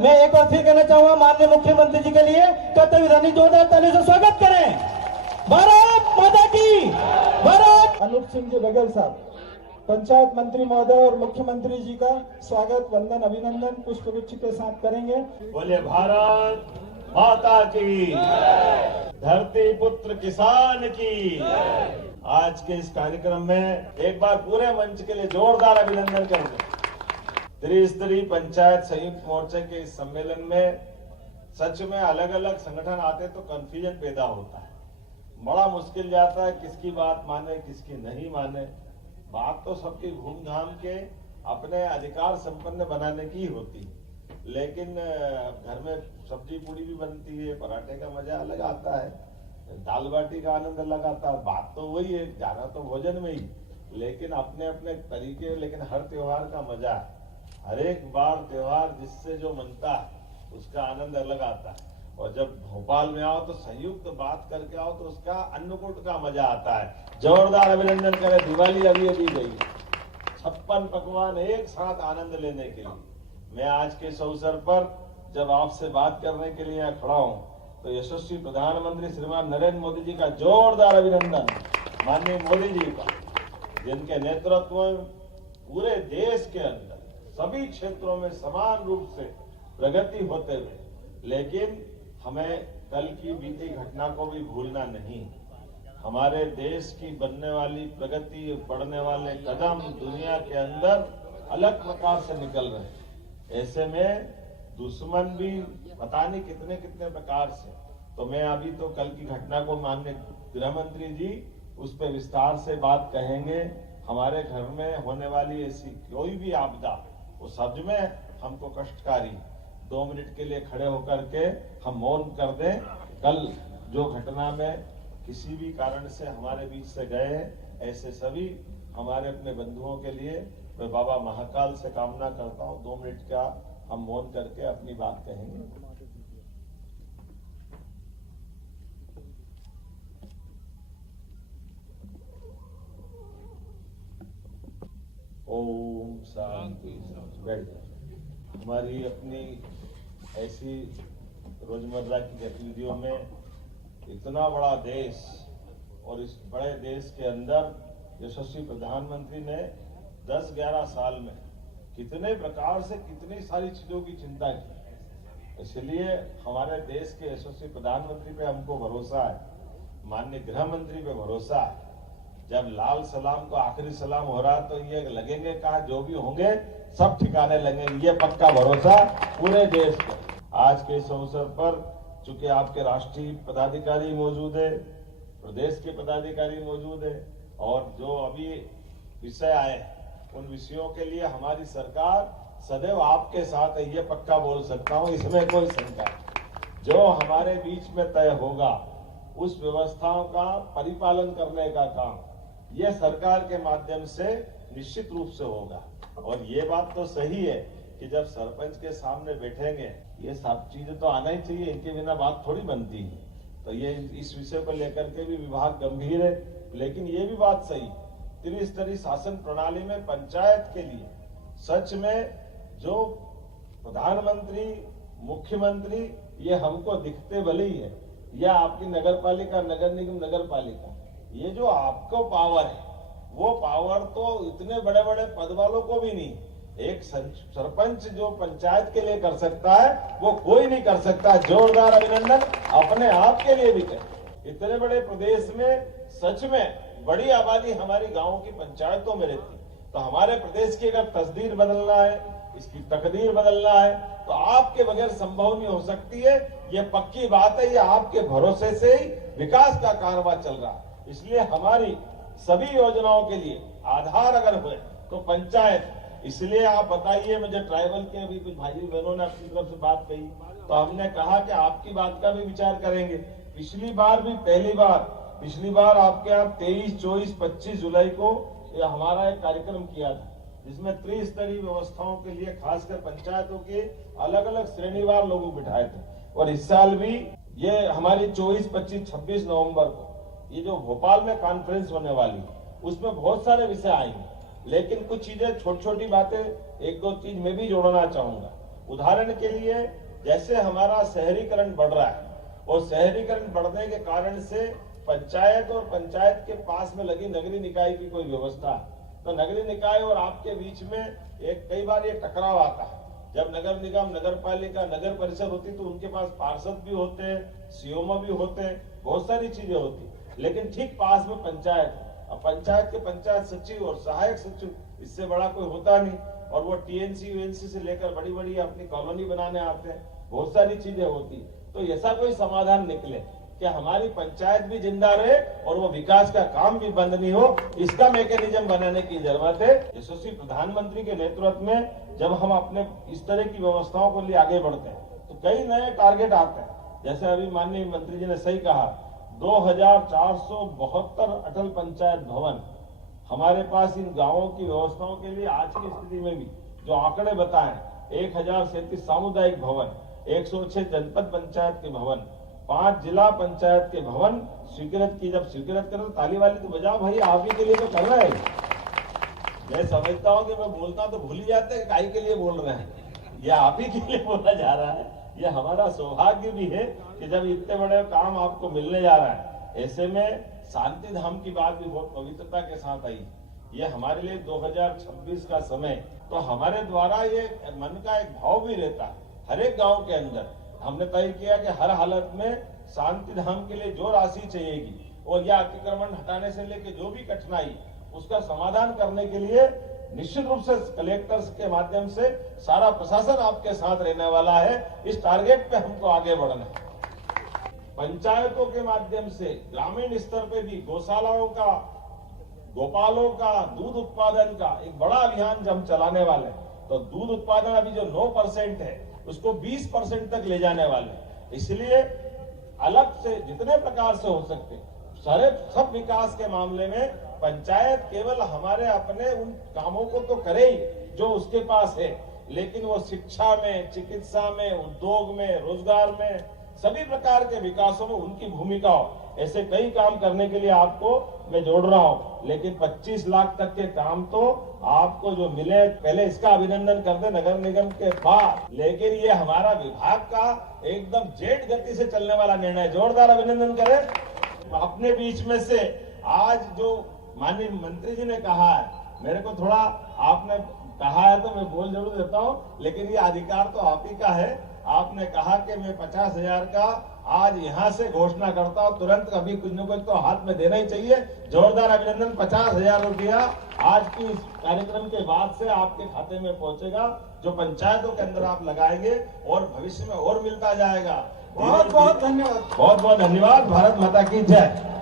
मैं एक बार फिर कहना चाहूंगा माननीय मुख्यमंत्री जी के लिए कर्तव्य ध्वनि जोरदार तालियों से स्वागत करें। भारत माता की भारत। अनूप सिंह जी बघेल साहब, पंचायत मंत्री महोदय और मुख्यमंत्री जी का स्वागत, वंदन, अभिनंदन पुष्पगुच्छ के साथ करेंगे। बोले भारत माता की, धरती पुत्र किसान की। आज के इस कार्यक्रम में एक बार पूरे मंच के लिए जोरदार अभिनंदन करेंगे। त्रिस्तरीय पंचायत संयुक्त मोर्चे के इस सम्मेलन में सच में अलग अलग संगठन आते तो कंफ्यूजन पैदा होता है, बड़ा मुश्किल जाता है किसकी बात माने किसकी नहीं माने। बात तो सबकी घूम घाम के अपने अधिकार संपन्न बनाने की होती, लेकिन घर में सब्जी पूड़ी भी बनती है, पराठे का मजा अलग आता है, दाल बाटी का आनंद अलग आता है। बात तो वही है, जाना तो भोजन में ही, लेकिन अपने अपने तरीके। लेकिन हर त्योहार का मजा है, हर एक बार त्योहार जिससे जो मनता है उसका आनंद अलग आता है। और जब भोपाल में आओ तो संयुक्त बात करके आओ तो उसका अन्नकूट का मजा आता है। जोरदार अभिनंदन करें। दिवाली अभी अभी गई, 56 पकवान एक साथ आनंद लेने के लिए। मैं आज के इस अवसर पर जब आपसे बात करने के लिए खड़ा हूं तो यशस्वी प्रधानमंत्री श्रीमान नरेंद्र मोदी जी का जोरदार अभिनंदन, माननीय मोदी जी का, जिनके नेतृत्व में पूरे देश के अंदर सभी क्षेत्रों में समान रूप से प्रगति होते हुए, लेकिन हमें कल की बीती घटना को भी भूलना नहीं। हमारे देश की बनने वाली प्रगति, बढ़ने वाले कदम दुनिया के अंदर अलग प्रकार से निकल रहे हैं। ऐसे में दुश्मन भी पता नहीं कितने कितने प्रकार से। तो मैं अभी तो कल की घटना को माननीय गृह मंत्री जी उस पर विस्तार से बात कहेंगे। हमारे घर में होने वाली ऐसी कोई भी आपदा वो सच में हमको कष्टकारी। 2 मिनट के लिए खड़े होकर के हम मौन कर दें। कल जो घटना में किसी भी कारण से हमारे बीच से गए, ऐसे सभी हमारे अपने बंधुओं के लिए मैं बाबा महाकाल से कामना करता हूं 2 मिनट का हम मौन करके अपनी बात कहेंगे। ओम शांति। बैठ जाए। हमारी अपनी ऐसी रोजमर्रा की गतिविधियों में इतना बड़ा देश और इस बड़े देश के अंदर यशस्वी प्रधानमंत्री ने 10-11 साल में कितने प्रकार से कितनी सारी चीजों की चिंता की। इसलिए हमारे देश के यशस्वी प्रधानमंत्री पे हमको भरोसा है, माननीय गृह मंत्री पे भरोसा है। जब लाल सलाम को आखिरी सलाम हो रहा तो ये लगेंगे कहा जो भी होंगे सब ठिकाने लगेंगे, ये पक्का भरोसा पूरे देश को। आज के इस अवसर पर चूंकि आपके राष्ट्रीय पदाधिकारी मौजूद है, प्रदेश के पदाधिकारी मौजूद है, और जो अभी विषय आए उन विषयों के लिए हमारी सरकार सदैव आपके साथ है, ये पक्का बोल सकता हूं, इसमें कोई शंका नहीं। जो हमारे बीच में तय होगा उस व्यवस्थाओं का परिपालन करने का काम ये सरकार के माध्यम से निश्चित रूप से होगा। और ये बात तो सही है कि जब सरपंच के सामने बैठेंगे ये सब चीजें तो आना ही चाहिए, इनके बिना बात थोड़ी बनती है। तो ये इस विषय को लेकर के भी विभाग गंभीर है, लेकिन ये भी बात सही, त्रिस्तरीय शासन प्रणाली में पंचायत के लिए सच में जो प्रधानमंत्री, मुख्यमंत्री ये हमको दिखते भले ही है, या आपकी नगर पालिका, नगर निगम, नगर पालिका, ये जो आपको पावर है वो पावर तो इतने बड़े बड़े पद वालों को भी नहीं। एक सरपंच जो पंचायत के लिए कर सकता है वो कोई नहीं कर सकता। जोरदार अभिनंदन अपने आप के लिए भी करें। इतने बड़े प्रदेश में सच में बड़ी आबादी हमारी गांवों की पंचायतों में रहती, तो हमारे प्रदेश की अगर तस्दीर बदलना है, इसकी तकदीर बदलना है तो आपके बगैर संभव नहीं हो सकती है। ये पक्की बात है, ये आपके भरोसे से ही विकास का कारवां चल रहा है। इसलिए हमारी सभी योजनाओं के लिए आधार अगर हुए तो पंचायत। इसलिए आप बताइए, मुझे ट्राइबल के भी कुछ भाई बहनों ने अपनी तरफ से बात कही तो हमने कहा कि आपकी बात का भी विचार करेंगे। पिछली बार आपके यहाँ 23, 24, 25 जुलाई को हमारा एक कार्यक्रम किया था जिसमें त्रिस्तरीय व्यवस्थाओं के लिए खासकर पंचायतों के अलग अलग श्रेणीवार लोगों बिठाए थे। और इस साल भी ये हमारी 24, 25, 26 नवंबर को ये जो भोपाल में कॉन्फ्रेंस होने वाली उसमें बहुत सारे विषय आएंगे, लेकिन कुछ चीजें छोटी छोटी बातें 1-2 चीज मैं भी जोड़ना चाहूंगा। उदाहरण के लिए जैसे हमारा शहरीकरण बढ़ रहा है और शहरीकरण बढ़ने के कारण से पंचायत और पंचायत के पास में लगी नगरीय निकाय की कोई व्यवस्था है, तो नगरीय निकाय और आपके बीच में कई बार ये टकराव आता है। जब नगर निगम, नगर पालिका, नगर परिषद होती तो उनके पास पार्षद भी होते हैं, सीओमओ भी होते हैं, बहुत सारी चीजें होती, लेकिन ठीक पास में पंचायत है। अब पंचायत के पंचायत सचिव और सहायक सचिव, इससे बड़ा कोई होता नहीं, और वो टीएनसी यूएनसी से लेकर बड़ी बड़ी अपनी कॉलोनी बनाने आते हैं, बहुत सारी चीजें होती। तो ऐसा कोई समाधान निकले कि हमारी पंचायत भी जिंदा रहे और वो विकास का काम भी बंद नहीं हो, इसका मैकेनिज्म बनाने की जरूरत है। यशस्वी प्रधानमंत्री के नेतृत्व में जब हम अपने इस तरह की व्यवस्थाओं को लिए आगे बढ़ते हैं तो कई नए टारगेट आते हैं। जैसे अभी माननीय मंत्री जी ने सही कहा, 2472 अटल पंचायत भवन हमारे पास इन गांवों की व्यवस्थाओं के लिए आज की स्थिति में भी जो आंकड़े बताएं, 1037 सामुदायिक भवन, 106 जनपद पंचायत के भवन, 5 जिला पंचायत के भवन स्वीकृत की। जब स्वीकृत करो ताली वाली तो बजाओ भाई, आप ही के लिए तो कर रहे हैं। मैं समझता हूँ कि मैं बोलता हूँ तो भूल ही जाते हैं काहे के लिए बोल रहे हैं, यह आप ही के लिए बोला जा रहा है। यह हमारा सौभाग्य भी है कि जब इतने बड़े काम आपको मिलने जा रहा है, ऐसे में शांति धाम की बात भी बहुत पवित्रता के साथ आई। ये हमारे लिए 2026 का समय, तो हमारे द्वारा ये मन का एक भाव भी रहता है हर एक गांव के अंदर। हमने तय किया कि हर हालत में शांति धाम के लिए जो राशि चाहिएगी और यह अतिक्रमण हटाने से लेकर जो भी कठिनाई, उसका समाधान करने के लिए निश्चित रूप से कलेक्टर्स के माध्यम से सारा प्रशासन आपके साथ रहने वाला है। इस टारगेट पे हमको आगे बढ़ना है। पंचायतों के माध्यम से ग्रामीण स्तर पे भी गौशालाओं का, गोपालों का दूध उत्पादन का एक बड़ा अभियान जब हम चलाने वाले हैं, तो दूध उत्पादन अभी जो 9% है उसको 20% तक ले जाने वाले। इसलिए अलग से जितने प्रकार से हो सकते सारे सब विकास के मामले में पंचायत केवल हमारे अपने उन कामों को तो करे ही जो उसके पास है, लेकिन वो शिक्षा में, चिकित्सा में, उद्योग में, रोजगार में, सभी प्रकार के विकासों में उनकी भूमिका हो। ऐसे कई काम करने के लिए आपको मैं जोड़ रहा हूं, लेकिन 25 लाख तक के काम तो आपको जो मिले, पहले इसका अभिनंदन कर दे नगर निगम के बाद। लेकिन ये हमारा विभाग का एकदम जेट गति से चलने वाला निर्णय, जोरदार अभिनंदन करें। अपने बीच में से आज जो माननीय मंत्री जी ने कहा है, मेरे को थोड़ा आपने कहा है तो मैं बोल जरूर देता हूं, लेकिन ये अधिकार तो आप ही का है। आपने कहा कि मैं 50,000 का आज यहां से घोषणा करता हूं, तुरंत कभी कुछ न कुछ तो हाथ में देना ही चाहिए। जोरदार अभिनंदन। 50,000 रुपया आज की इस कार्यक्रम के बाद से आपके खाते में पहुंचेगा, जो पंचायतों के अंदर आप लगाएंगे और भविष्य में और मिलता जाएगा। बहुत बहुत धन्यवाद। बहुत बहुत धन्यवाद। भारत माता की जय।